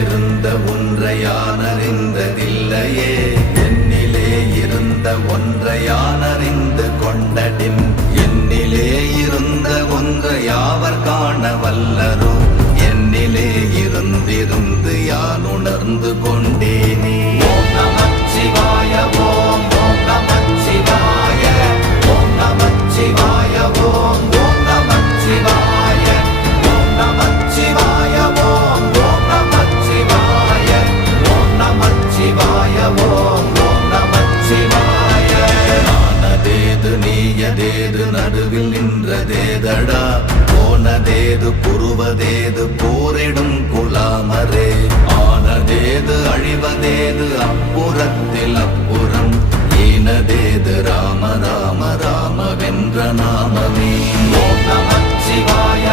இருந்த ஒன்றை யான் அறிந்ததில்லையே, என்னிலே இருந்த ஒன்றை யான் அறிந்து கொண்டடின், என்னிலே இருந்த ஒன்றை யாவர் காண வல்லரோ, என்னிலே இருந்திருந்து யான் உணர்ந்து கொண்டேனே. ஓம் நமச்சிவாய ஓம் ஓம் நமச்சிவாய ஓம் நமச்சிவாய ஓம் ஓம் நமச்சிவாய ஓம் நமச்சிவாய ஓம் ஓம் நமச்சிவாய ஓம் நமச்சிவாய ஓம் ஓம் நமச்சிவாய. ஆனதேது நீயதேது நடுவில் நின்றதேதடா, போனதேது புருவதேது போரிடும் குலாமரே, ஆனதேது அழிவதேது அப்புறத்தில் அப்புறம், ஈனதேது ராம ராம ராம வென்ற நாமமே. ஓம் நமச்சிவாய.